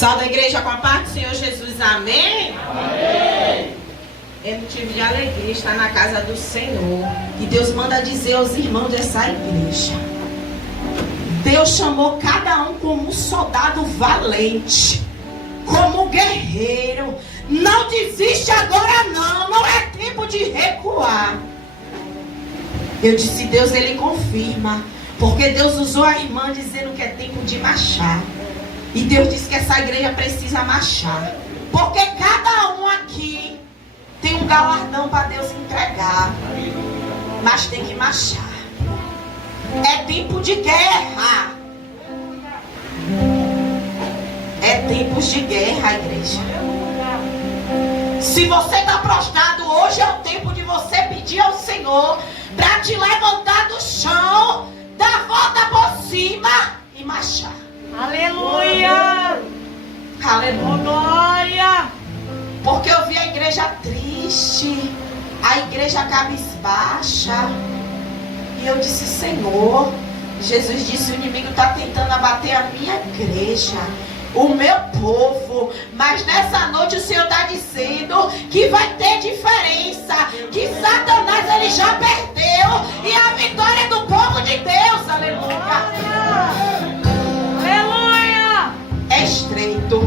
Salve a igreja com a paz do Senhor Jesus, amém? Amém. É motivo de alegria estar na casa do Senhor. E Deus manda dizer aos irmãos dessa igreja: Deus chamou cada um como um soldado valente, como um guerreiro. Não desiste agora não, não é tempo de recuar. Eu disse, Deus, Ele confirma, porque Deus usou a irmã dizendo que é tempo de marchar. E Deus disse que essa igreja precisa marchar, porque cada um aqui tem um galardão para Deus entregar, mas tem que marchar. É tempo de guerra. É tempos de guerra, igreja. Se você está prostrado, hoje é o tempo de você pedir ao Senhor para te levantar do chão, dar a volta por cima e marchar. Aleluia! Aleluia! Glória! Porque eu vi a igreja triste, a igreja cabisbaixa. E eu disse, Senhor, Jesus disse, o inimigo está tentando abater a minha igreja, o meu povo. Mas nessa noite o Senhor está dizendo que vai ter diferença, que Satanás ele já perdeu e a vitória é do povo de Deus. Aleluia! Aleluia! É estreito.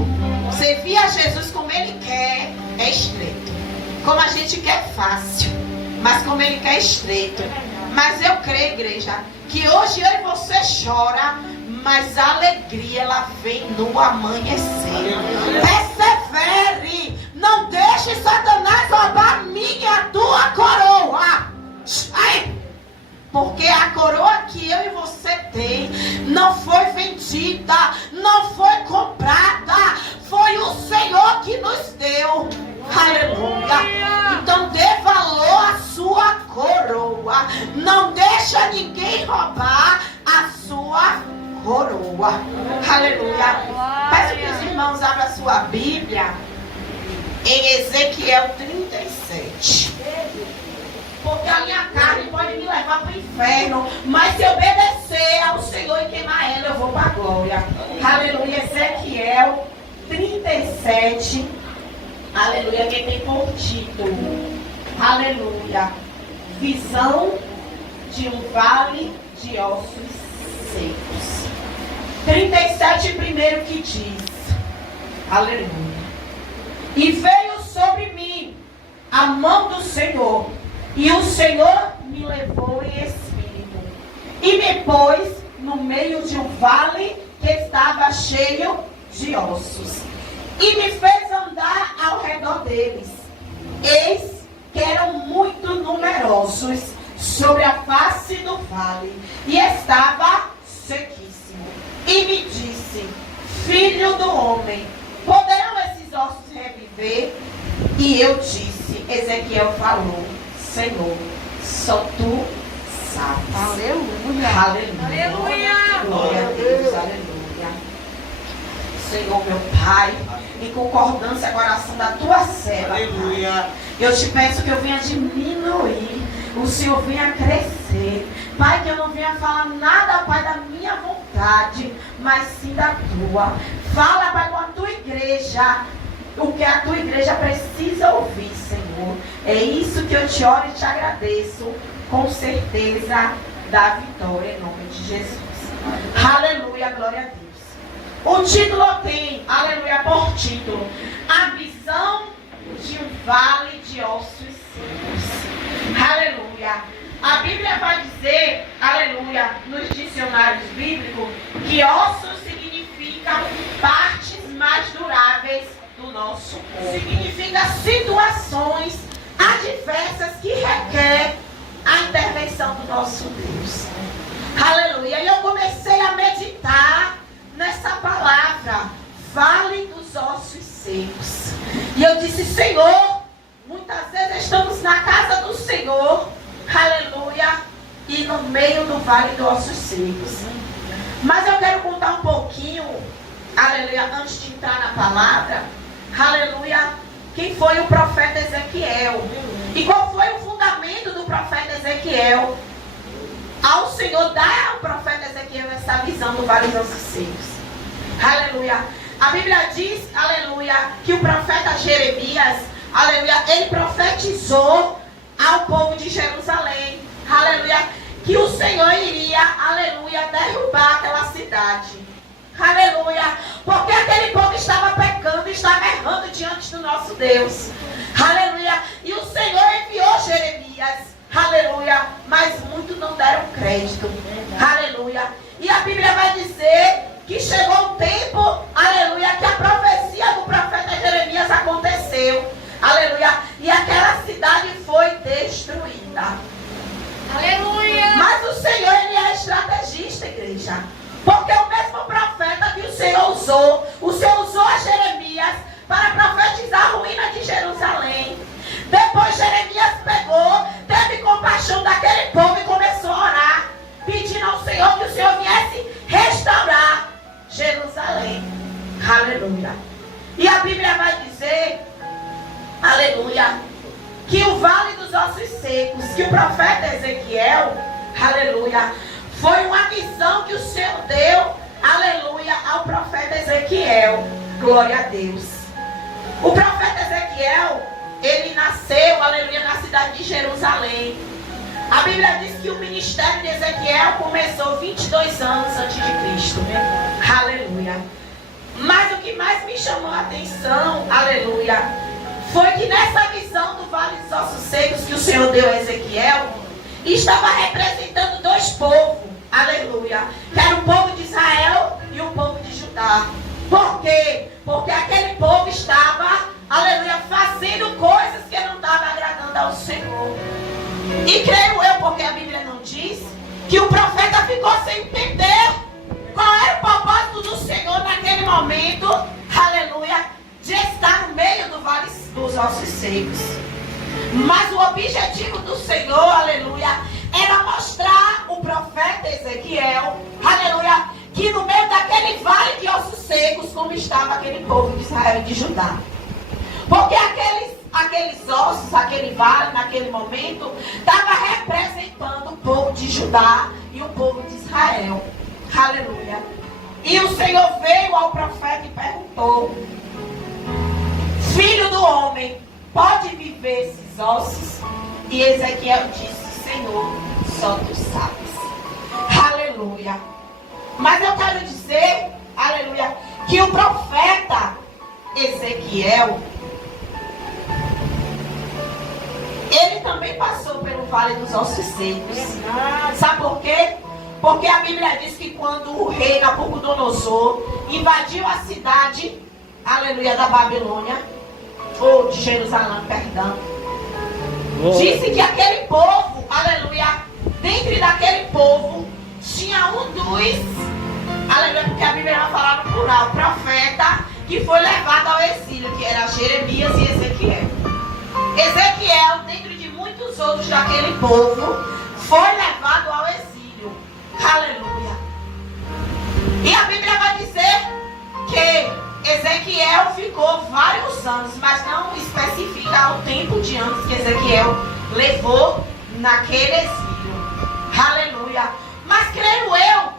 Você via Jesus como Ele quer, é estreito. Como a gente quer fácil, mas como Ele quer estreito. Mas eu creio, igreja, que hoje eu e você chora, mas a alegria ela vem no amanhecer. Persevere, não deixe Satanás roubar minha e a tua coroa. Ai! Porque a coroa que eu e você tem não foi vendida, não foi comprada, foi o Senhor que nos deu. Aleluia! Então dê valor à sua coroa. Não deixa ninguém roubar a sua coroa. Aleluia! Peço que os irmãos abram a sua Bíblia em Ezequiel 37. Porque a minha carne pode me levar para o inferno, mas se eu obedecer ao Senhor e queimar ela, eu vou para a glória. Aleluia. Ezequiel 37. Aleluia. Que tem por título, aleluia, visão de um vale de ossos secos. 37 primeiro que diz, aleluia, e veio sobre mim a mão do Senhor, e o Senhor me levou em espírito e me pôs no meio de um vale que estava cheio de ossos, e me fez andar ao redor deles. Eis que eram muito numerosos sobre a face do vale, e estava sequíssimo. E me disse, filho do homem, poderão esses ossos reviver? E eu disse, Ezequiel falou, Senhor, só tu sabes. Aleluia! Aleluia! Aleluia! Glória a Deus, aleluia. Senhor, meu Pai, em concordância com a oração da tua serva, Pai, eu te peço que eu venha diminuir, o Senhor venha crescer. Pai, que eu não venha falar nada, Pai, da minha vontade, mas sim da tua. Fala, Pai, com a tua igreja, o que a tua igreja precisa ouvir, Senhor. É isso que eu te oro e te agradeço, com certeza da vitória, em nome de Jesus. Aleluia, glória a Deus. O título tem, aleluia, por título, a visão de um vale de ossos secos. Aleluia. A Bíblia vai dizer, aleluia, nos dicionários bíblicos, que ossos significam partes mais duráveis do nosso corpo. Significa situações adversas que requer a intervenção do nosso Deus. Aleluia. E eu comecei a meditar nessa palavra, vale dos ossos secos. E eu disse, Senhor, muitas vezes estamos na casa do Senhor, aleluia, e no meio do vale dos ossos secos. Mas eu quero contar um pouquinho, aleluia, antes de entrar na palavra, aleluia, quem foi o profeta Ezequiel. E qual foi o fundamento do profeta Ezequiel? Ao Senhor dar ao profeta Ezequiel essa visão do vale dos ossos secos. Aleluia. A Bíblia diz, aleluia, que o profeta Jeremias, aleluia, ele profetizou ao povo de Jerusalém, aleluia, que o Senhor iria, aleluia, derrubar aquela cidade. Aleluia, porque aquele povo estava pecando, estava errando diante do nosso Deus. Aleluia, e o Senhor enviou Jeremias, aleluia, mas muitos não deram crédito. Aleluia, e a Bíblia vai dizer que chegou o tempo, aleluia, que a profecia do profeta Jeremias aconteceu. Aleluia, e aquela cidade foi destruída. Aleluia. Mas o Senhor, ele é estrategista, igreja. Porque o mesmo profeta que o Senhor usou a Jeremias para profetizar a ruína de Jerusalém. Depois Jeremias pegou, teve compaixão daquele povo e começou a orar, pedindo ao Senhor que o Senhor viesse restaurar Jerusalém. Aleluia. E a Bíblia vai dizer, aleluia, que o vale dos ossos secos, que o profeta Ezequiel, aleluia, foi uma visão que o Senhor deu, aleluia, ao profeta Ezequiel. Glória a Deus. O profeta Ezequiel, ele nasceu, aleluia, na cidade de Jerusalém. A Bíblia diz que o ministério de Ezequiel começou 22 anos antes de Cristo. Aleluia. Mas o que mais me chamou a atenção, aleluia, foi que nessa visão do Vale dos Ossos Secos que o Senhor deu a Ezequiel, estava representando dois povos. Aleluia. Que era o povo de Israel e o povo de Judá. Por quê? Porque aquele povo estava, aleluia, fazendo coisas que não estavam agradando ao Senhor. E creio eu, porque a Bíblia não diz, que o profeta ficou sem entender qual era o propósito do Senhor naquele momento, aleluia, de estar no meio do Vale dos Ossos Secos. Mas o objetivo do Senhor, aleluia, era mostrar o profeta Ezequiel, aleluia, que no meio daquele vale de ossos secos, como estava aquele povo de Israel e de Judá. Porque aqueles ossos, aquele vale, naquele momento, estava representando o povo de Judá e o povo de Israel. Aleluia. E o Senhor veio ao profeta e perguntou: filho do homem, pode viver esses ossos? E Ezequiel disse: Senhor, só tu sabes. Aleluia. Mas eu quero dizer, aleluia, que o profeta Ezequiel, ele também passou pelo Vale dos Ossos Secos. Sabe por quê? Porque a Bíblia diz que quando o rei Nabucodonosor invadiu a cidade, aleluia, da Babilônia, ou de Jerusalém, perdão, disse que aquele povo, aleluia, dentro daquele povo tinha um dos, aleluia, porque a Bíblia vai falar no plural, profeta que foi levado ao exílio, que era Jeremias e Ezequiel. Ezequiel, dentro de muitos outros daquele povo, foi levado ao exílio. Aleluia. E a Bíblia vai dizer que Ezequiel ficou vários anos, mas não especifica o tempo de anos que Ezequiel levou naquele exílio. Aleluia. Mas creio eu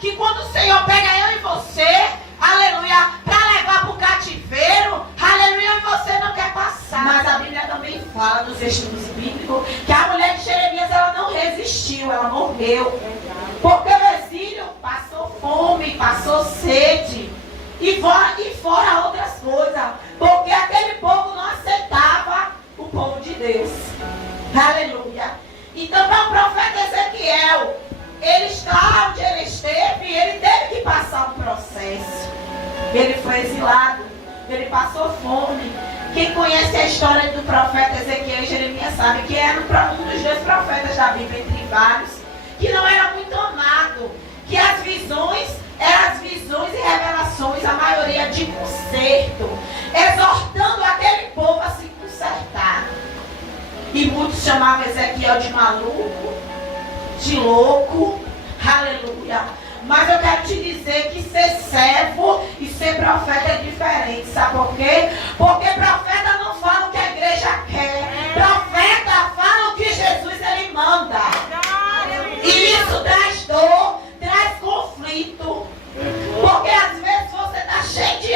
que quando o Senhor pega eu e você, aleluia, para levar para o cativeiro, aleluia, e você não quer passar. Mas a Bíblia também fala dos estudos bíblicos que a mulher de Jeremias, ela não resistiu, ela morreu. Porque o exílio passou fome, passou sede e fora outras coisas. Porque aquele povo não aceitava o povo de Deus. Aleluia. Então para o profeta Ezequiel, ele está onde ele esteve e ele teve que passar um processo. Ele foi exilado, ele passou fome. Quem conhece a história do profeta Ezequiel e Jeremias sabe que era um dos dois profetas da Bíblia, entre vários, que não era muito amado, que as visões eram as visões e revelações, a maioria de conserto, exortando aquele povo a se consertar. E muitos chamavam Ezequiel de maluco, de louco, aleluia. Mas eu quero te dizer que ser servo e ser profeta é diferente, sabe por quê? Porque profeta não fala o que a igreja quer, profeta fala o que Jesus ele manda. E isso traz dor, traz conflito. Porque às vezes você está cheio de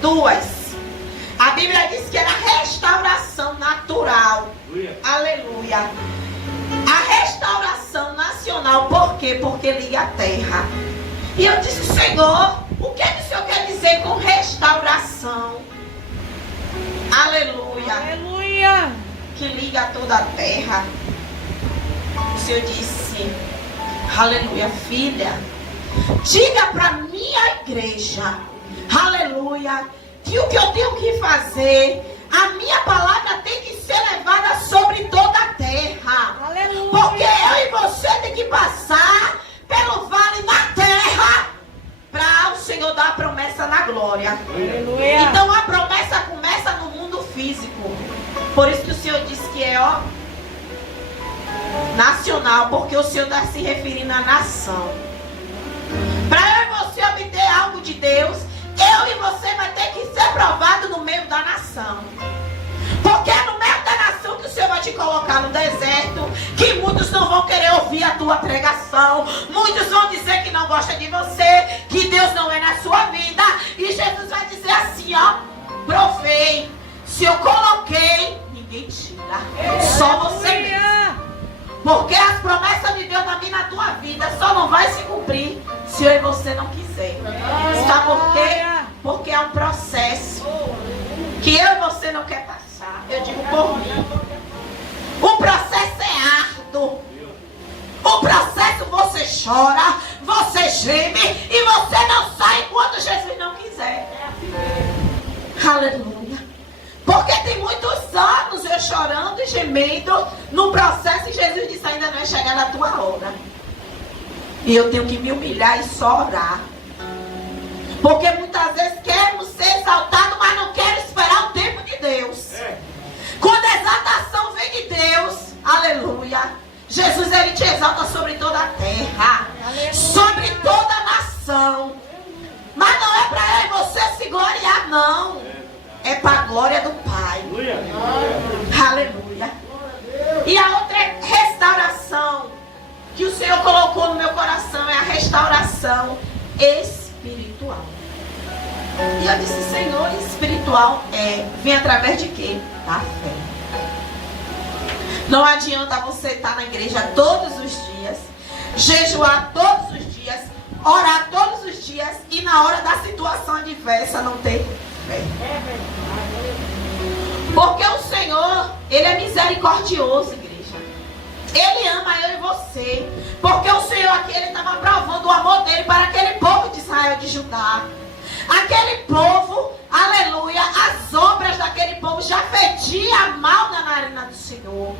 duas. A Bíblia diz que era restauração natural. Aleluia. A restauração nacional, por quê? Porque liga a terra. E eu disse, Senhor, o que o Senhor quer dizer com restauração? Aleluia. Aleluia. Que liga toda a terra. O Senhor disse, aleluia, filha, diga para minha igreja, aleluia, que o que eu tenho que fazer, a minha palavra tem que ser levada sobre toda a terra. Aleluia. Porque eu e você tem que passar pelo vale na terra para o Senhor dar a promessa na glória. Aleluia. Então a promessa começa no mundo físico. Por isso que o Senhor disse que é nacional, porque o Senhor está se referindo à nação. Para eu e você obter algo de Deus, eu e você vai ter que ser provado no meio da nação. Porque é no meio da nação que o Senhor vai te colocar no deserto, que muitos não vão querer ouvir a tua pregação, muitos vão dizer que não gostam de você, que Deus não é na sua vida, e Jesus vai dizer assim, provei, se eu coloquei, ninguém tira, só você mesmo. Porque as promessas de Deus na minha e na tua vida só não vai se cumprir se eu e você não quiser. Sabe por quê? Porque é um processo que eu e você não quer passar. Eu digo por mim. O processo é árduo. O processo você chora, você geme e você não sai enquanto Jesus não quiser. Aleluia. Porque tem muitos anos eu chorando e gemendo no processo e Jesus disse, ainda não é chegar na tua hora. E eu tenho que me humilhar e só orar. Porque muitas vezes queremos ser exaltados, mas não quero esperar o tempo de Deus. Quando a exaltação vem de Deus, aleluia, Jesus ele te exalta sobre toda a terra, aleluia, sobre toda a nação. Mas não é para eu e você se gloriar, não. É para a glória do Pai. Aleluia. E a outra restauração que o Senhor colocou no meu coração é a restauração espiritual. E eu disse, Senhor, espiritual vem através de quê? Da fé. Não adianta você estar na igreja todos os dias, jejuar todos os dias, orar todos os dias e na hora da situação adversa não ter fé. Porque o Senhor, ele é misericordioso, igreja. Ele ama eu e você. Porque o Senhor aqui, ele estava provando o amor dele para aquele povo de Israel, de Judá. Aquele povo, aleluia, as obras daquele povo já fediam mal na narina do Senhor.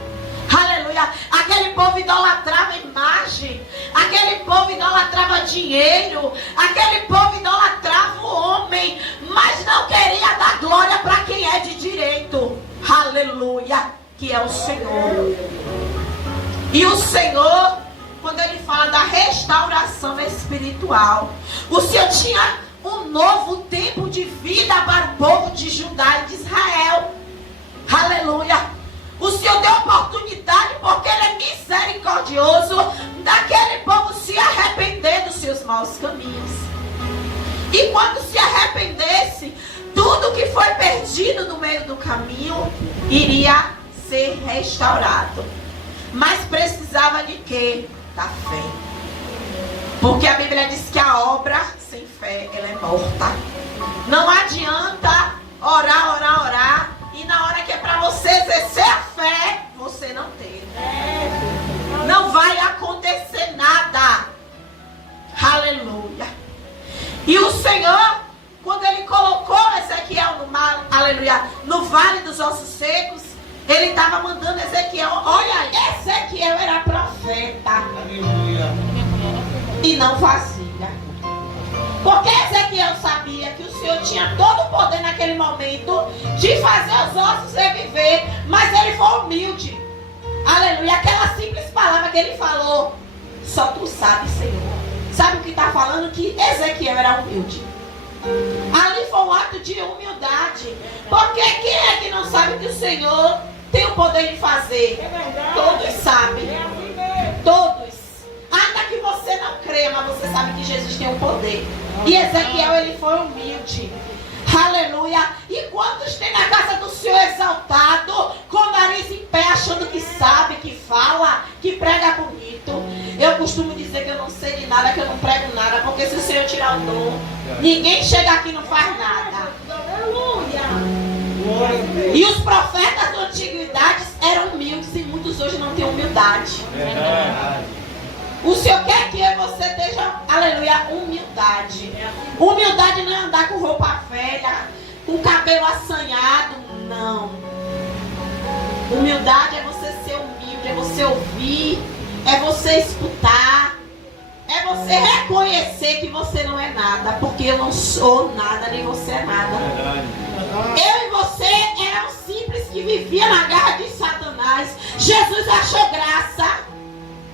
Aleluia. Aquele povo idolatrava imagem. Aquele povo idolatrava dinheiro. Aquele povo idolatrava o homem. Mas não queria dar glória para quem é de direito. Aleluia. Que é o Senhor. E o Senhor, quando ele fala da restauração espiritual, o Senhor tinha um novo tempo de vida para o povo de Judá e de Israel. Aleluia. O Senhor deu oportunidade, porque ele é misericordioso, daquele povo se arrepender dos seus maus caminhos. E quando se arrependesse, tudo que foi perdido no meio do caminho iria ser restaurado. Mas precisava de quê? Da fé. Porque a Bíblia diz que a obra sem fé, ela é morta. Não adianta orar. E na hora que é para você exercer a fé, você não tem. Não vai acontecer nada. Aleluia. E o Senhor, quando ele colocou Ezequiel no vale dos ossos secos, ele estava mandando Ezequiel. Olha, Ezequiel era profeta. Aleluia. E não fazia. Porque Ezequiel sabia que o Senhor tinha todo o poder naquele momento de fazer os ossos reviver, mas ele foi humilde. Aleluia. Aquela simples palavra que ele falou, só tu sabes, Senhor. Sabe o que está falando? Que Ezequiel era humilde. Ali foi um ato de humildade. Porque quem é que não sabe que o Senhor tem o poder de fazer? Todos sabem. Todos. Ainda que você não creia, mas você sabe que Jesus tem o poder. E Ezequiel, ele foi humilde. Aleluia. E quantos tem na casa do Senhor exaltado, com o nariz em pé, achando que sabe, que fala, que prega bonito? Eu costumo dizer que eu não sei de nada, que eu não prego nada, porque se o Senhor tirar o dom, ninguém chega aqui e não faz nada. E os profetas da antiguidade eram humildes e muitos hoje não têm humildade. O Senhor quer que eu e você esteja, aleluia, humildade. Humildade não é andar com roupa velha, com cabelo assanhado, não. Humildade é você ser humilde, é você ouvir, é você escutar, é você reconhecer que você não é nada, porque eu não sou nada, nem você é nada. Eu e você eram simples que vivia na garra de Satanás. Jesus achou graça,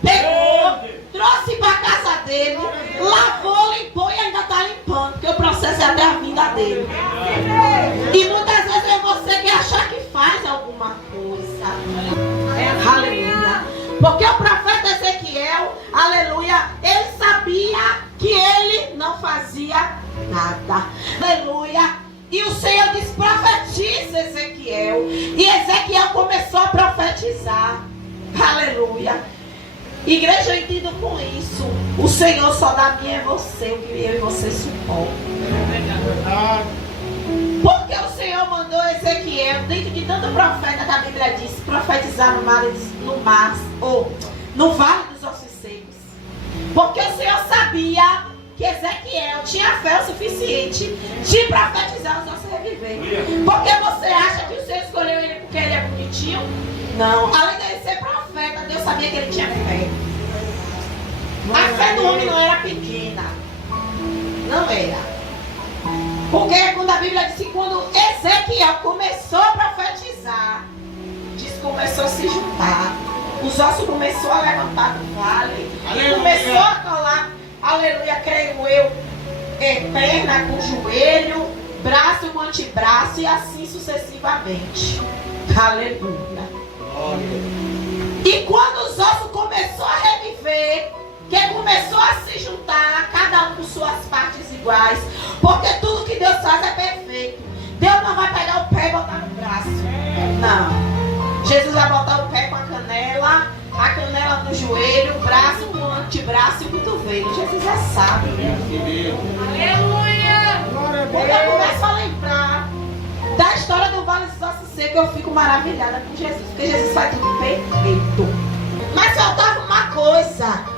pegou, trouxe para a casa dele, lavou, limpou e ainda está limpando, porque o processo é até a vinda dele. E muitas vezes é você que achar que faz alguma coisa. Aleluia. Porque o profeta Ezequiel, aleluia, ele sabia que ele não fazia nada. Aleluia. E o Senhor diz: profetiza, Ezequiel. E Ezequiel começou a profetizar. Aleluia. Igreja, eu entendo com isso. O Senhor só dá a mim é você, o que eu e você suportam. Porque o Senhor mandou Ezequiel, dentro de tanto profeta da Bíblia diz, profetizar no mar ou no vale dos ossos secos. Porque o Senhor sabia que Ezequiel tinha fé o suficiente de profetizar os ossos reviver. Porque você acha que o Senhor escolheu ele porque ele é bonitinho? Não. Além de ele ser profeta, Deus sabia que ele tinha fé. A fé do homem não era pequena. Não era. Porque quando a Bíblia diz que quando Ezequiel começou a profetizar, diz que começou a se juntar. Os ossos começaram a levantar do vale. E começou a colar, aleluia, creio eu, perna com joelho, braço com antebraço e assim sucessivamente. Aleluia. E quando os ossos começaram a reviver, que começou a se juntar, cada um com suas partes iguais, porque tudo que Deus faz é perfeito. Deus não vai pegar o pé e botar no braço. Não. Jesus vai botar o pé com a canela no joelho, o braço com o antebraço e o cotovelo. Jesus é sábio. Aleluia! Quando eu começo a lembrar da história do Vale dos Ossos Secos, eu fico maravilhada com Jesus, porque Jesus faz tudo perfeito. Mas faltava uma coisa.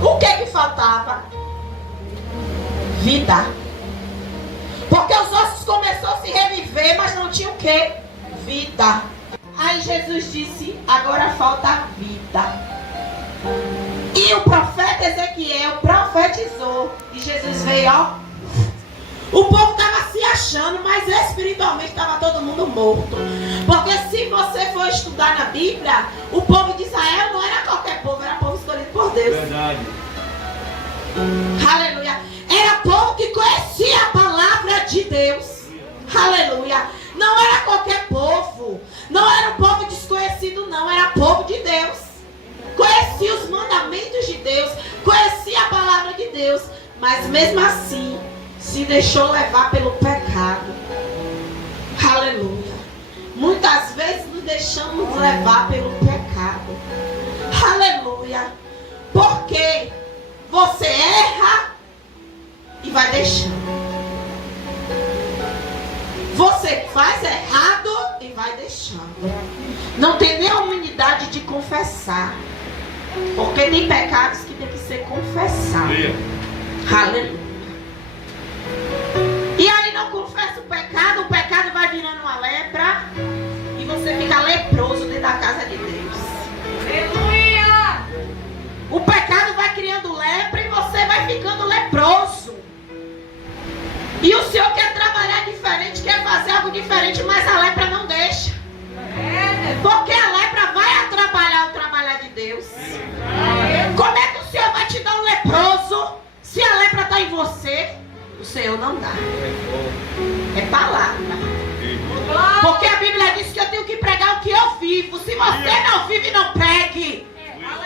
O que faltava? Vida. Porque os ossos começaram a se reviver, mas não tinha o que? Vida. Aí Jesus disse: agora falta vida. E o profeta Ezequiel profetizou. E Jesus veio, ó. O povo estava se achando, mas espiritualmente estava todo mundo morto. Porque se você for estudar na Bíblia, o povo de Israel não era qualquer povo, era povo escolhido por Deus. Verdade. Aleluia. Era povo que conhecia a palavra de Deus. Aleluia. Não era qualquer povo. Não era um povo desconhecido, não. Era povo de Deus. Conhecia os mandamentos de Deus. Conhecia a palavra de Deus. Mas mesmo assim, se deixou levar pelo pecado. Aleluia. Muitas vezes nos deixamos levar pelo pecado. Aleluia. Porque você erra e vai deixando. Você faz errado e vai deixando. Não tem nem a humanidade de confessar. Porque tem pecados que tem que ser confessados. Aleluia. E aí não confessa o pecado vai virando uma lepra e você fica leproso dentro da casa de Deus. Aleluia! O pecado vai criando lepra e você vai ficando leproso. E o Senhor quer trabalhar diferente, quer fazer algo diferente, mas a lepra não deixa. Porque a lepra vai atrapalhar o trabalhar de Deus. Como é que o Senhor vai te dar um leproso se a lepra está em você? O Senhor não dá. É palavra. Porque a Bíblia diz que eu tenho que pregar o que eu vivo. Se você não vive, não pregue.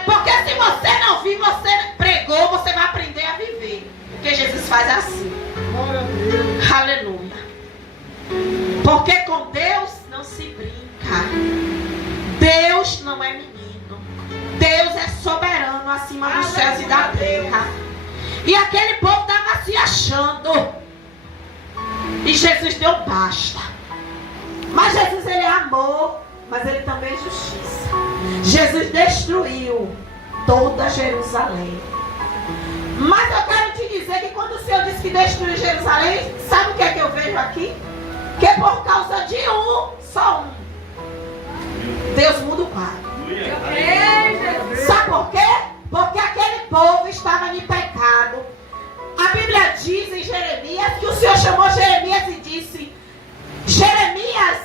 Porque se você não vive, você pregou, você vai aprender a viver. Porque Jesus faz assim. Aleluia. Porque com Deus não se brinca. Deus não é menino. Deus é soberano acima dos céus e da terra. E aquele povo estava se achando. E Jesus deu basta. Mas Jesus, ele é amor, mas ele também é justiça. Jesus destruiu toda Jerusalém. Mas eu quero te dizer que quando o Senhor disse que destruiu Jerusalém, sabe o que é que eu vejo aqui? Que é por causa de só um, Deus muda o quadro. Sabe por quê? Porque aquele povo estava em pecado. A Bíblia diz em Jeremias que o Senhor chamou Jeremias e disse: Jeremias,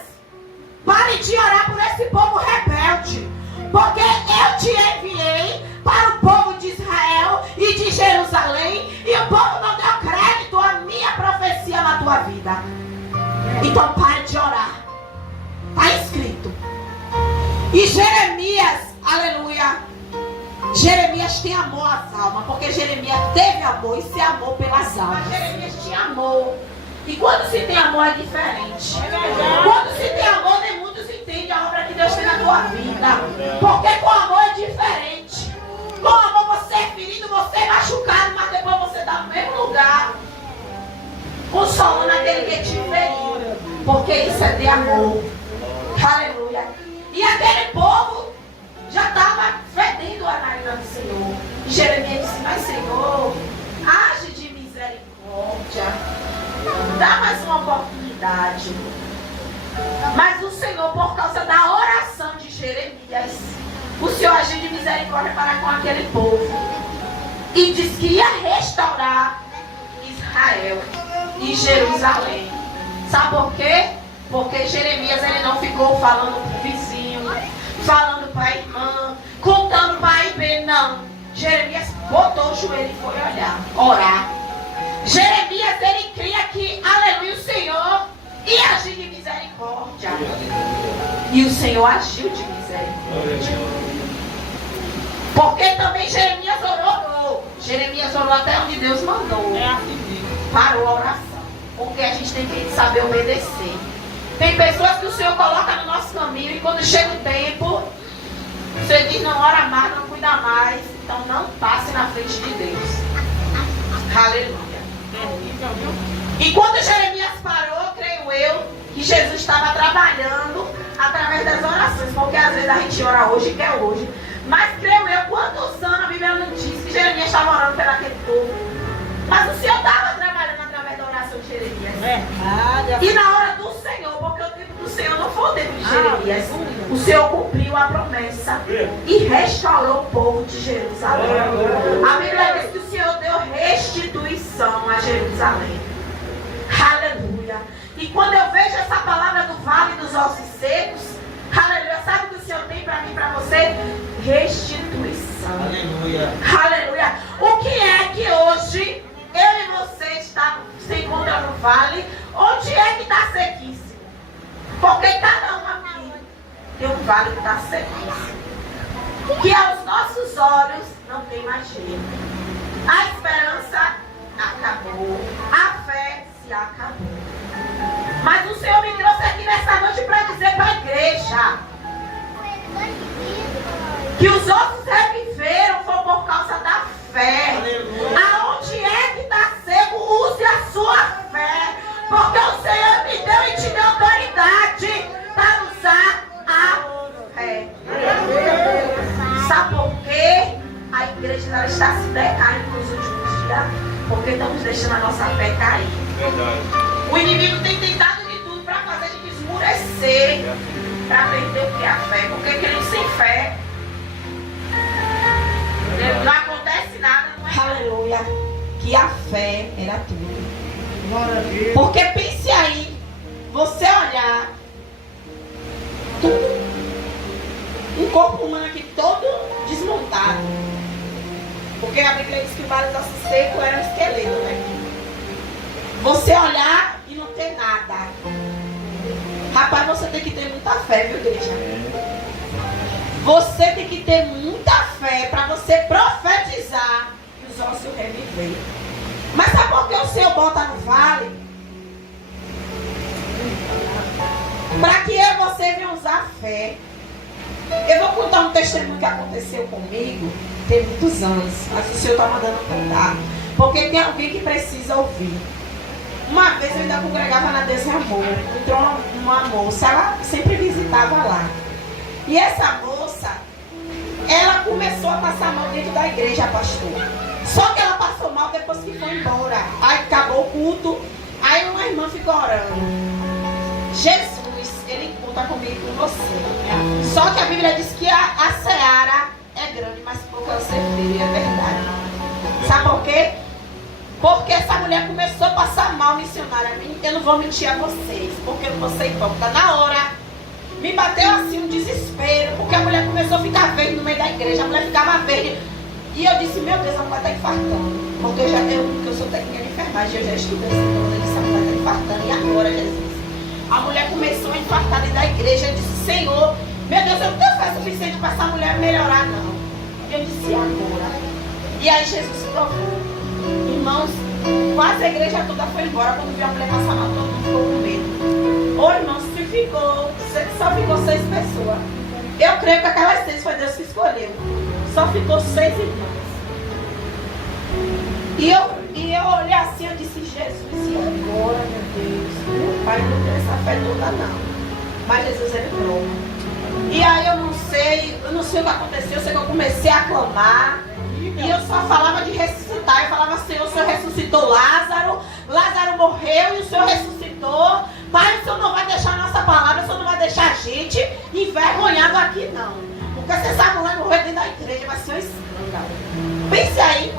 pare de orar por esse povo rebelde, porque eu te enviei para o povo de Israel e de Jerusalém, e o povo não deu crédito à minha profecia na tua vida. Então pare de orar. Está escrito. E Jeremias, aleluia, Jeremias tem amor às almas, porque Jeremias teve amor e se amou pelas almas. Mas Jeremias tinha amor. E quando se tem amor é diferente. Quando se tem amor, nem muitos entendem a obra que Deus tem na tua vida. Porque com amor é diferente. Com amor você é ferido, você é machucado, mas depois você está no mesmo lugar, consolando aquele que te feriu. Porque isso é de amor. Aleluia. E aquele povo já estava fedendo a narina do Senhor. E Jeremias disse: mas Senhor, age de misericórdia, dá mais uma oportunidade. Mas o Senhor, por causa da oração de Jeremias, o Senhor agiu de misericórdia para com aquele povo e disse que ia restaurar Israel e Jerusalém. Sabe por quê? Porque Jeremias, ele não ficou falando para o vizinho, falando para a irmã, contando para a IB, não. Jeremias botou o joelho e foi orar. Jeremias, ele cria que, aleluia, o Senhor ia agir de misericórdia. E o Senhor agiu de misericórdia. Porque também Jeremias orou. Jeremias orou até onde Deus mandou. Parou a oração. Porque a gente tem que saber obedecer. Tem pessoas que o Senhor coloca no nosso caminho e quando chega o tempo, você diz: não ora mais, não cuida mais. Então não passe na frente de Deus. Aleluia. E quando Jeremias parou, creio eu, que Jesus estava trabalhando através das orações. Porque às vezes a gente ora hoje e quer hoje. Mas creio eu, quantos anos a Bíblia não diz que Jeremias estava orando pelo aquele povo. Mas o Senhor estava trabalhando através da oração de Jeremias. E na hora do Senhor, porque o tempo do Senhor não foi o tempo de Jeremias. O Senhor cumpriu a promessa e restaurou o povo de Jerusalém. A Bíblia diz que o Senhor deu restituição a Jerusalém. Aleluia. E quando eu vejo essa palavra do vale dos ossos secos, aleluia, sabe o que o Senhor tem para mim e para você? Restituição. Aleluia. Aleluia. O que é que hoje eu e você se encontra no vale? Onde é que está sequíssimo? Porque cada um aqui tem um vale que está sequíssimo, que aos nossos olhos não tem mais jeito. A esperança acabou, a fé se acabou. Mas o Senhor me trouxe aqui nessa noite para dizer para a igreja que os ossos reviveram foi por causa da fé. Aonde é que está seco, use a sua fé. Porque o Senhor me deu e te deu autoridade para usar a fé. Sabe por quê? A igreja ela está se decaindo nos últimos dias. Porque estamos deixando a nossa fé cair. O inimigo tem tentado de tudo para fazer a gente esmurecer, para aprender o que é a fé. Porque querendo sem fé não acontece nada. Não é? Aleluia. Que a fé era tudo. Porque pense aí, você olhar tudo, um corpo humano aqui todo desmontado. Porque a Bíblia diz que o vale do osso seco era um esqueleto, né? Você olhar e não ter nada. Rapaz, você tem que ter muita fé, viu, igreja? Você tem que ter muita fé para você profetizar que os ossos reviver. Mas sabe por que o Senhor bota no vale? Para que eu e você venham usar a fé. Eu vou contar um testemunho que aconteceu comigo tem muitos anos, mas o Senhor está mandando contar, porque tem alguém que precisa ouvir. Uma vez eu ainda congregava na Deus e Amor. Entrou uma moça, ela sempre visitava lá. E essa moça, ela começou a passar mal dentro da igreja, pastor. Só que ela passou mal depois que foi embora. Aí acabou o culto, aí uma irmã ficou orando. Jesus, Ele conta comigo e com você. Só que a Bíblia diz que a seara é grande, mas pouco é o serviço, é verdade. Sabe por quê? Porque essa mulher começou a passar mal, missionária. Eu não vou mentir a vocês, porque eu não vou ser hipócrita. Na hora, me bateu assim um desespero, porque a mulher começou a ficar verde no meio da igreja. A mulher ficava verde. E eu disse, meu Deus, a mulher está infartando. Porque eu sou técnica de enfermagem, eu já estudei esse plano, eu disse, a mulher está infartando. E agora, Jesus? A mulher começou a infartar dentro da igreja. Eu disse, Senhor, meu Deus, eu não tenho fé suficiente para essa mulher melhorar, não. Eu disse, agora. E aí Jesus provou. Irmãos, quase a igreja toda foi embora. Quando viu a mulher passar mal, todo mundo ficou com medo. Ô irmãos, só ficou 6 pessoas. Eu creio que aquelas 6 foi Deus que escolheu. Só ficou 6 irmãos. E eu olhei assim, eu disse, Jesus, e agora, meu Deus? Meu pai não tem essa fé toda não. Mas Jesus, Ele prova. E aí eu não sei o que aconteceu. Eu sei que eu comecei a clamar. E eu só falava de ressuscitar. Eu falava, Senhor, o Senhor ressuscitou Lázaro. Lázaro morreu e o Senhor ressuscitou. Pai, o Senhor não vai deixar a nossa palavra. O Senhor não vai deixar a gente envergonhado aqui, não. Porque se essa mulher morrer dentro da igreja, vai ser um escândalo. Pense aí.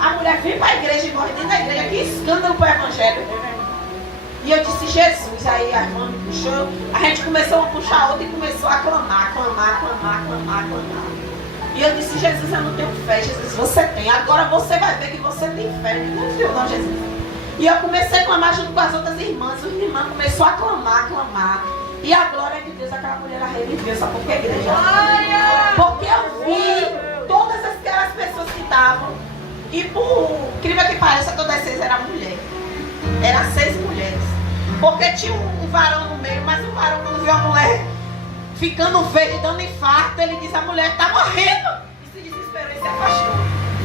A mulher vem para a igreja e morre dentro da igreja. Que escândalo para o evangelho. E eu disse, Jesus. Aí a irmã me puxou. A gente começou a puxar a outra e começou a clamar. E eu disse, Jesus, eu não tenho fé. Jesus, você tem. Agora você vai ver que você tem fé. Não viu não, Jesus? E eu comecei a clamar junto com as outras irmãs. Os irmãs começaram a clamar. E a glória de Deus, aquela mulher, ela reviveu. Só porque a igreja. Porque eu vi todas aquelas pessoas que estavam. E por incrível que pareça, todas 6 eram mulheres. Eram 6 mulheres. Porque tinha um varão no meio, mas o varão não viu a mulher ficando verde, dando infarto. Ele disse, a mulher está morrendo. E se desesperou e se afastou.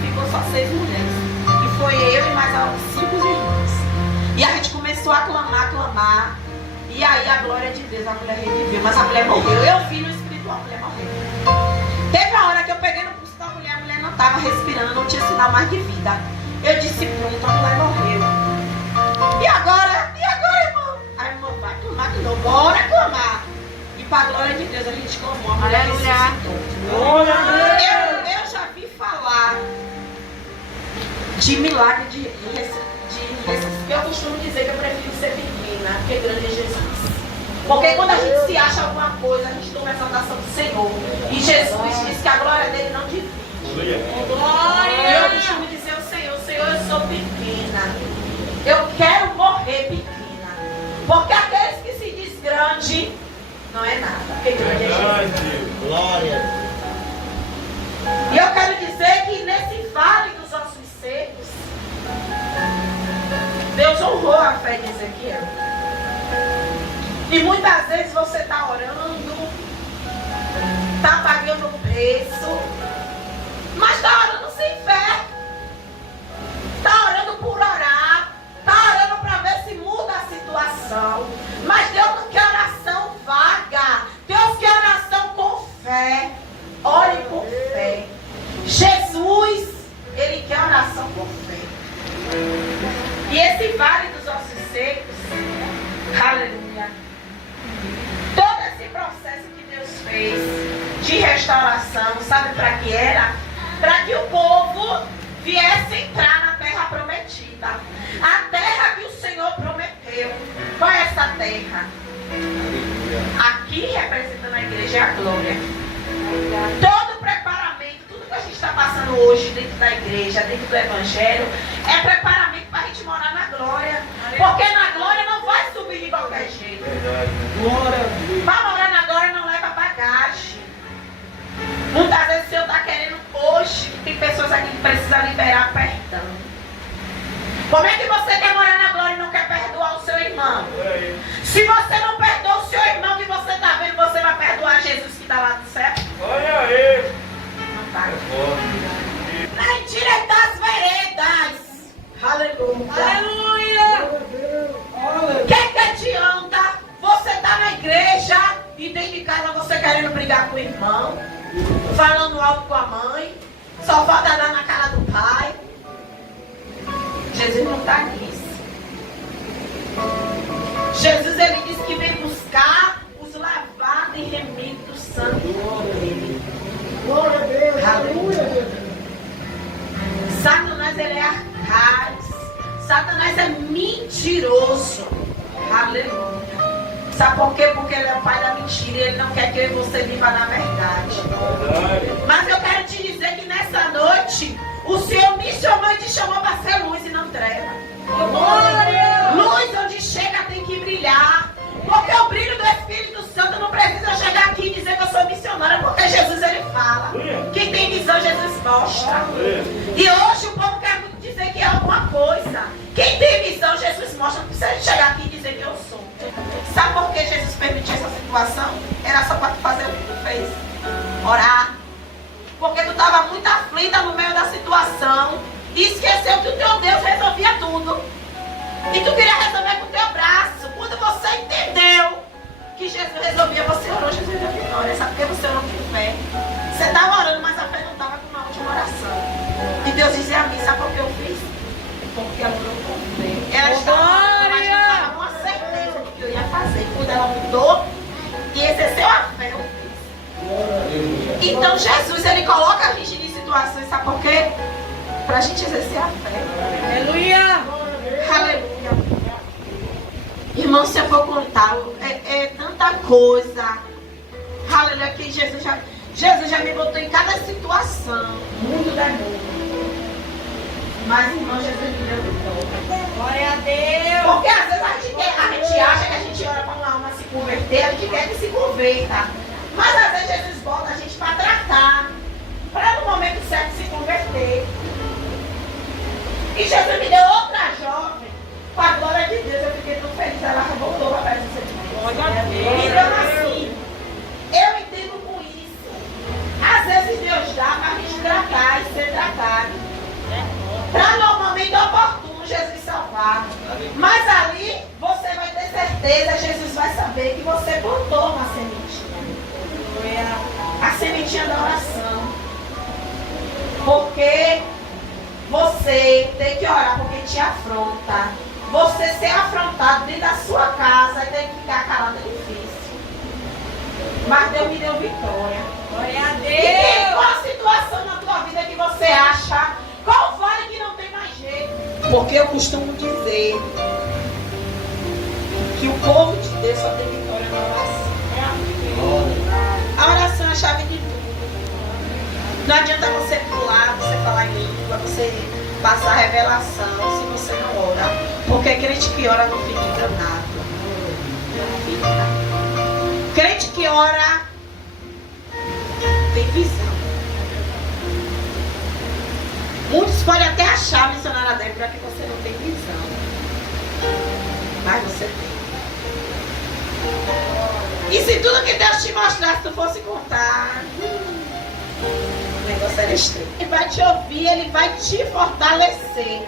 Ficou só 6 mulheres. E foi eu e mais 5 irmãs. E a gente começou a clamar. E aí a glória de Deus, a mulher reviveu. Mas a mulher morreu. Eu vi no espiritual, a mulher morreu. Teve uma hora que eu peguei no pulso da mulher, a mulher não estava respirando, não tinha sinal mais de vida. Eu disse, pronto, a mulher morreu. E agora, irmão? A irmã vai clamar de novo. Bora clamar. E para a glória de Deus, a gente clamou. A mulher ressuscitou. Eu já vi falar de milagre de eu costumo dizer que eu prefiro ser pequena, porque grande é Jesus. Porque quando a gente se acha alguma coisa, a gente toma a exaltação do Senhor. E Jesus disse que a glória dele não divide. Eu costumo dizer ao Senhor, eu sou pequena. Eu quero morrer pequena. Porque aqueles que se diz grande, não é nada. Porque grande é Jesus. Glória. E eu quero dizer que nesse vale dos ossos secos, Deus honrou a fé de Ezequiel. E muitas vezes você está orando, está pagando o preço, mas está orando sem fé. Está orando por orar, está orando para ver se muda a situação. Mas Deus não quer oração vaga. Deus quer oração com fé. Ore com fé. Jesus, Ele quer oração com fé. E esse vale dos ossos secos, aleluia, todo esse processo que Deus fez de restauração, sabe para que era? Para que o povo viesse entrar na terra prometida. A terra que o Senhor prometeu. Qual é essa terra? Aqui representando a igreja é a glória. Todo o preparamento, tudo que a gente está passando hoje dentro da igreja, dentro do evangelho, é preparamento para a gente morar na glória. Porque na glória não vai subir de qualquer jeito. Para morar na glória não leva bagagem. Muitas vezes o Senhor está querendo hoje, tem pessoas aqui que precisam liberar perdão. Como é que você quer morar na glória e não quer perdoar o seu irmão? Se você não perdoa o seu irmão, falando alto com a mãe, só falta dar na cara do pai. Jesus não está nisso. Jesus, ele disse que vem buscar os lavados e remidos do sangue dele. Glória a Deus. Aleluia. Satanás, ele é arcaico. Satanás é mentiroso. Aleluia. Sabe por quê? Porque ele é o pai da mentira e ele não quer que eu e você viva na verdade. Mas eu quero te dizer que nessa noite o Senhor me chamou e te chamou para ser luz e não treva. Luz onde chega tem que brilhar. Porque o brilho do Espírito Santo não precisa chegar aqui e dizer que eu sou missionária, porque Jesus, ele fala. Quem tem visão, Jesus mostra. E hoje o povo quer dizer que é alguma coisa. Quem tem visão, Jesus mostra. Não precisa chegar aqui e dizer que eu sou. Sabe por que Jesus permitiu essa situação? Era só para tu fazer o que tu fez. Orar. Porque tu estava muito aflita no meio da situação e esqueceu que o teu Deus resolvia tudo. E tu queria resolver com o teu braço. Quando você entendeu que Jesus resolvia, você orou, Jesus deu vitória. Sabe por que você orou com fé? Você estava orando, mas a fé não estava com uma última oração. E Deus dizia a mim, sabe por que eu fiz? Porque ela orou com fé. Ela estava, mas não estava com a certeza do que eu ia fazer. Quando ela mudou e exerceu a fé, eu fiz. Então Jesus, ele coloca a gente em situações, sabe por quê? Para a gente exercer a fé. Aleluia. Aleluia. Irmão, se eu for contar, é tanta coisa. Aleluia, que Jesus já me botou em cada situação. Mundo da mundo. Mas, irmão, Jesus me deu vitória. Glória a Deus. Porque às vezes a gente acha que a gente ora para uma alma se converter, a gente quer que se converta. Mas às vezes Jesus bota a gente para tratar, para no momento certo se converter. E Jesus me deu outra jovem, com a glória de Deus, eu fiquei tão feliz, ela voltou para a presença de Deus. Glória a Deus. Então assim, eu entendo com isso. Às vezes Deus dá para a gente tratar e ser tratado. Para no momento oportuno Jesus salvar. Mas ali você vai ter certeza, Jesus vai saber que você plantou uma sementinha. A sementinha da oração. Porque você tem que orar porque te afronta. Você ser afrontado dentro da sua casa e tem que ficar calado é difícil. Mas Deus me deu vitória. Glória a E qual Deus. a situação na tua vida que você acha? Qual vale que não tem mais jeito? Porque eu costumo dizer que o povo de Deus só tem vitória na oração. A oração é a chave de tudo. Não adianta você pular, você falar em língua, você passar revelação se você não ora. Porque crente que ora não fica enganado. Não fica. Crente que ora tem visão. Muitos podem até achar, missionária Débora, que você não tem visão. Mas você tem. E se tudo que Deus te mostrasse, tu fosse contar, o negócio era estreito. Ele vai te ouvir, ele vai te fortalecer.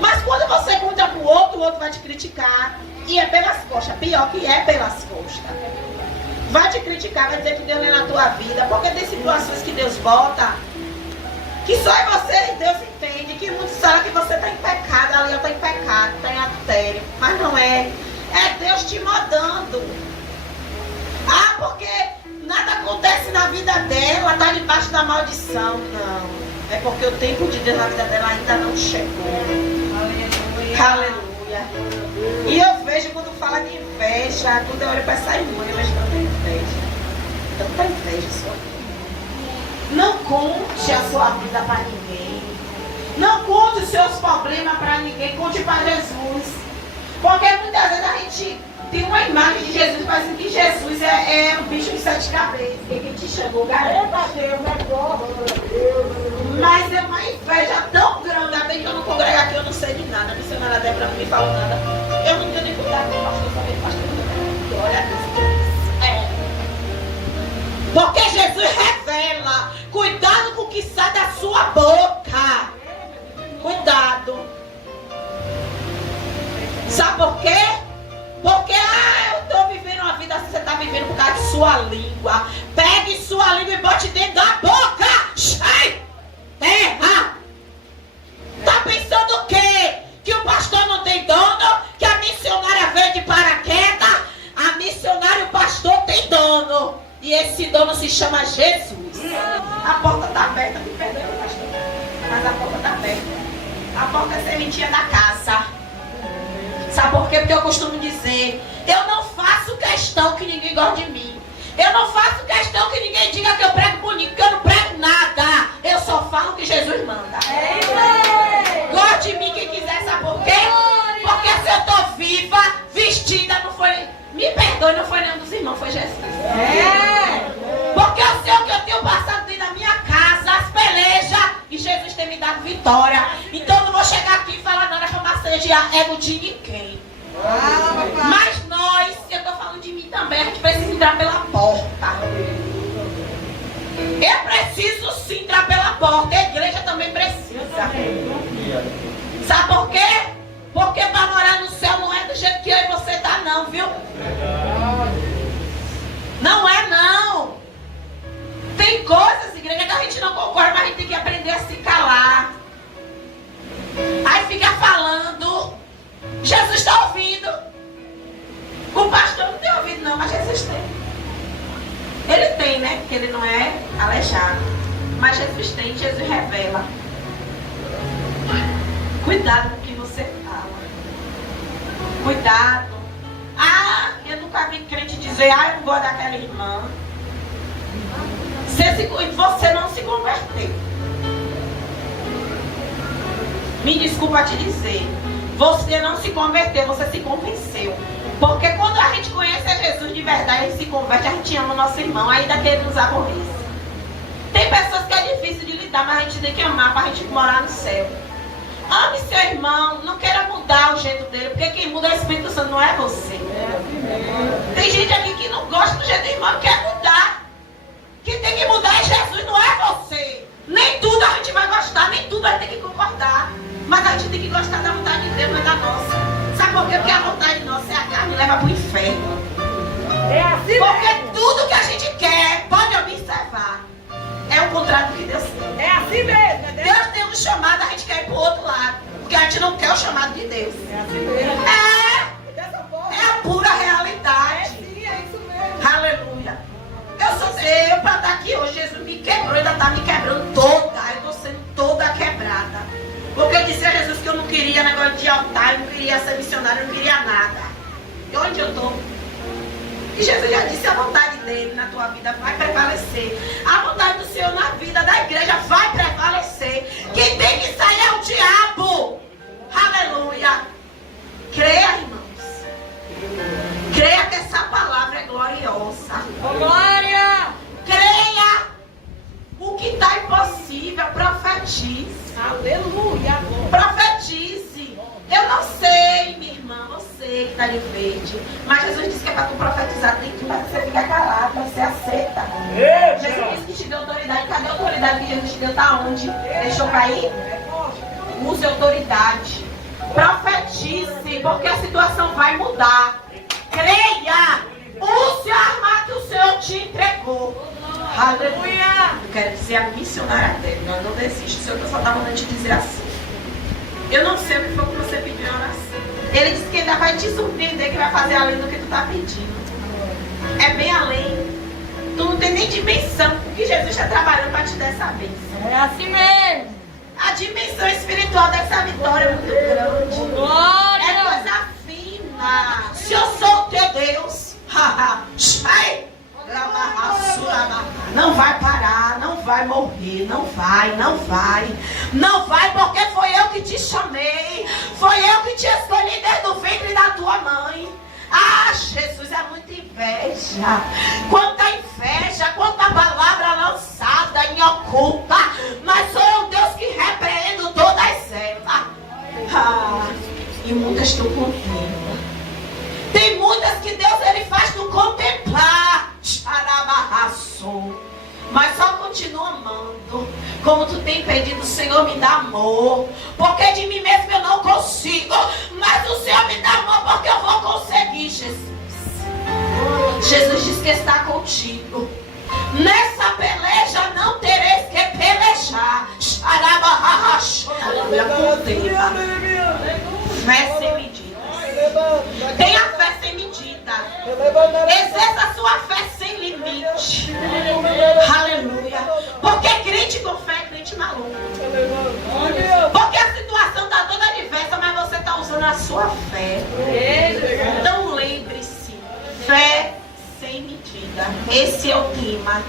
Mas quando você conta pro outro, o outro vai te criticar. E é pelas costas, pior que é pelas costas. Vai te criticar, vai dizer que Deus não é na tua vida. Porque tem situações que Deus bota, que só você e Deus entende. Que muitos falam que você está em pecado, ali eu estou em pecado, está em adultério. Mas não é. É Deus te mandando. Ah, porque nada acontece na vida dela, está debaixo da maldição. Não. É porque o tempo de Deus na vida dela ainda não chegou. Aleluia. Aleluia. E eu vejo quando fala de inveja, quando eu olho para essa irmã, eu vejo tanta inveja. Tanta inveja, sua vida. Não conte a sua vida para ninguém. Não conte os seus problemas para ninguém. Conte para Jesus. Porque muitas vezes a gente tem uma imagem de Jesus, parecendo que Jesus é um bicho de 7 cabeças. Que te chamou, garanta Deus, mas é uma inveja tão grande. Até que eu não congrego aqui, eu não sei de nada. A missionária Débora não me falou nada. Eu não tenho nem cuidado com o pastor, sabe? Pastor, glória a Deus. Porque Jesus revela. Cuidado com o que sai da sua boca. Cuidado. Sabe por quê? Porque eu estou vivendo uma vida assim, você está vivendo por causa de sua língua. Pegue sua língua e bote dentro da boca. Sai! Terra! Tá pensando o quê? Que o pastor não tem dono? Que a missionária veio de paraquedas? A missionária e o pastor tem dono. E esse dono se chama Jesus. A porta está aberta, me perdoe, pastor. Mas a porta está aberta. A porta é a sementinha da casa. Sabe por quê? Porque eu costumo dizer, eu não faço questão que ninguém goste de mim. Eu não faço questão que ninguém diga que eu prego bonito, porque eu não prego nada. Eu só falo o que Jesus manda. Goste de mim quem quiser, sabe por quê? Porque se eu estou viva, vestida, não foi... Me perdoe, não foi nenhum dos irmãos, foi Jesus. Porque eu sei o que eu tenho passado dentro da minha casa, as pelejas, e Jesus tem me dado vitória. Então eu não vou chegar aqui e falar nada para massagear ego de ninguém. Mas nós, eu estou falando de mim também, a gente precisa entrar pela porta. Eu preciso sim entrar pela porta, a igreja também precisa. Sabe por quê? Porque para morar no céu não é do jeito que eu e você tá não, viu? Não é não. Tem coisas, igreja, que a gente não concorda, mas a gente tem que aprender a se calar. Aí fica falando. Jesus está ouvindo. O pastor não tem ouvido não, mas Jesus tem. Ele tem, né? Porque ele não é aleijado. Mas Jesus tem, Jesus revela. Cuidado com o que você fala. Cuidado. Ah, eu nunca vi crente dizer, eu não gosto daquela irmã. Você não se converteu. Me desculpa te dizer. Você não se converteu, você se convenceu. Porque quando a gente conhece a Jesus de verdade, a gente se converte, a gente ama o nosso irmão, ainda que ele nos aborreça. Tem pessoas que é difícil de lidar, mas a gente tem que amar para a gente morar no céu. Ame seu irmão, não queira mudar o jeito dele, porque quem muda é o Espírito Santo, não é você. Tem gente aqui que não gosta do jeito do irmão, quer mudar. Quem tem que mudar é Jesus, não é você. Nem tudo a gente vai gostar, nem tudo a gente tem que concordar. Mas a gente tem que gostar da vontade de Deus, não é da nossa. Sabe por quê? Porque a vontade nossa é a carne, leva para o inferno. É assim porque mesmo. Tudo que a gente quer, pode observar, é o contrário do que Deus quer. É assim mesmo. Deus tem um chamado, a gente quer ir para o outro lado. Porque a gente não quer o chamado de Deus. É assim mesmo. É a pura realidade. Sim, é isso mesmo. Aleluia. Eu para estar aqui hoje, Jesus me quebrou, ainda está me quebrando toda. Eu estou sendo toda quebrada. Porque eu disse a Jesus que eu não queria negócio de altar, eu não queria ser missionário, eu não queria nada. E onde eu estou? E Jesus já disse, a vontade dele na tua vida vai prevalecer. A vontade do Senhor na vida da igreja vai prevalecer. Quem tem que sair é o diabo. Aleluia. Creia, irmãos. Creia que essa palavra é gloriosa. Glória. Creia. O que está impossível, profetize. Aleluia. Profetize. Eu não sei, minha irmã, você que está de verde. Mas Jesus disse que é para tu profetizar. Tem que você ficar calado, você aceita. Jesus disse que te deu autoridade. Cadê a autoridade que Jesus te deu? Está onde? Deixou cair? Use autoridade. Profetize, porque a situação vai mudar. Creia. Use a arma que o Senhor te entregou. Aleluia. Eu quero dizer a missionária dele. Não desiste. O Senhor só está mandando te dizer assim. Eu não sei o que foi que você pediu em oração. Ele disse que ainda vai te surpreender, que vai fazer além do que tu está pedindo. É bem além. Tu não tem nem dimensão do que Jesus está trabalhando para te dar essa bênção. É assim mesmo. A dimensão espiritual dessa vitória é muito grande. Glória. É coisa fina. Se eu sou o teu Deus, ai, não vai parar, não vai morrer, não vai. Não vai porque foi eu que te chamei, foi eu que te escolhi desde o ventre da tua mãe. Ah, Jesus, é muita inveja. Quanta inveja, quanta palavra lançada em oculta. Mas sou eu Deus que repreendo todas elas. E muitas tu contempla. Tem muitas que Deus ele faz tu contemplar. Mas só continua amando. Como tu tem pedido, Senhor, me dá amor. Porque de mim mesmo eu não consigo. Mas o Senhor me dá amor porque eu vou conseguir, Jesus. Jesus diz que está contigo. Nessa peleja não tereis que pelejar. Fé sem medida. Tenha fé sem medida. Exerça a sua fé sem limite. Aleluia. Porque crente com fé é crente maluco. Porque a situação está toda adversa, mas você está usando a sua fé. Então lembre-se, fé sem medida. Esse é o clima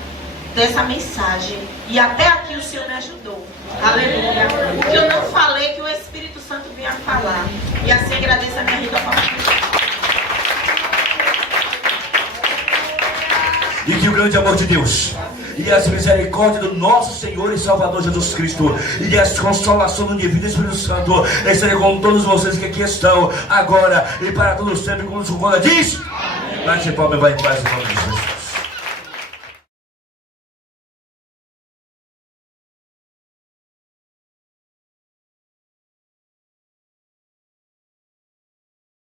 dessa mensagem. E até aqui o Senhor me ajudou. Aleluia. O que eu não falei, que o Espírito Santo vinha falar. E assim agradeço a minha rica família. E que o grande amor de Deus, e as misericórdias do nosso Senhor e Salvador Jesus Cristo, e a consolação do Divino Espírito Santo esteja com todos vocês que aqui estão, agora e para todos sempre, como o Sucola diz. Mas você pode vai em paz, em nome de Jesus.